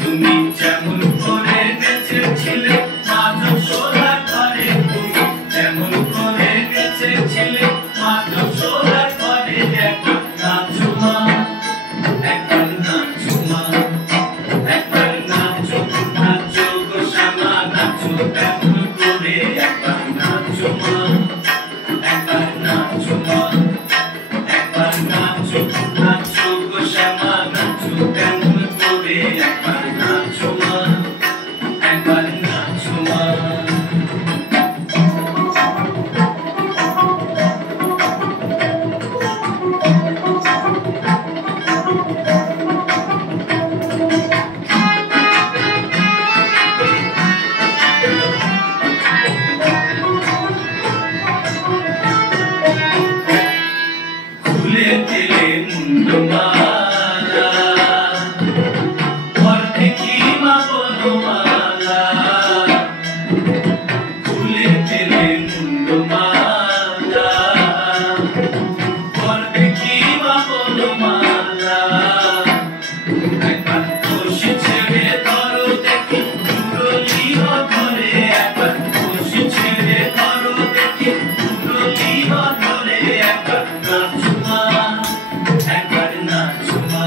তুমি যেমন করে বেঁচেছিলে মাধব সোলার ঘরে, তুমি যেমন করে বেঁচেছিলে মাধব সোলার ঘরে, একবার নাচো মা, একবার নাচো মা, একবার নাচো নাচো গো শ্যামা নাচো তেমন করে, একবার নাচো মা, একবার নাচো মা, একবার নাচো নাচো গো শ্যামা নাচো তেমন করে, একবার নাচো মা, একবার নাচো মা। খুলে দিলে মুন্ডমালা, পরতে কি মা বনমালা, খুলে দিলে মুন্ডমালা, পরতে কি মা বনমালা, একবার খুশি ছেড়ে ধরো দেখি মুরলী ধরে, একবার খুশি ছেড়ে ধরো দেখি মুরলী ধরে, একবার নাচো মা, একবার নাচো মা,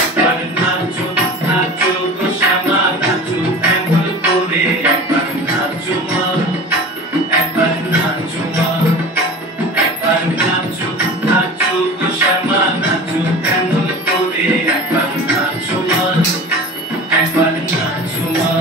একবার নাচো নাচো গো শ্যামা নাচো তেমন করে, একবার নাচো মা, একবার নাচো মা, একবার নাচো নাচো গো শ্যামা নাচো তেমন করে, একবার নাচো মা, একবার নাচো মা।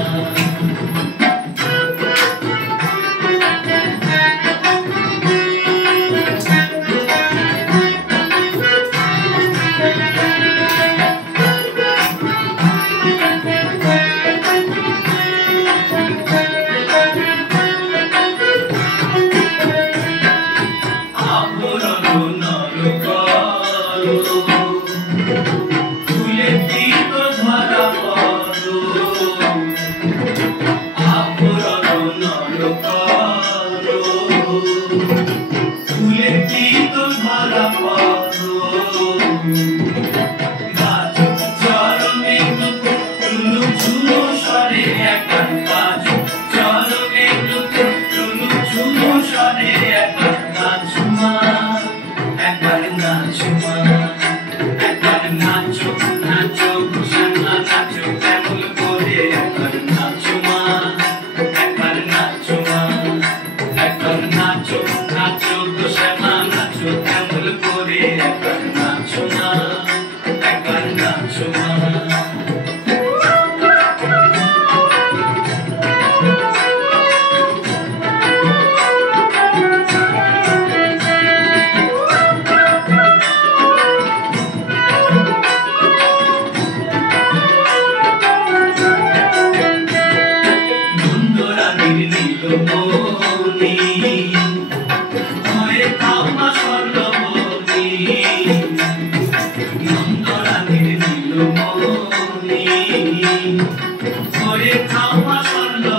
Oye, calma, solo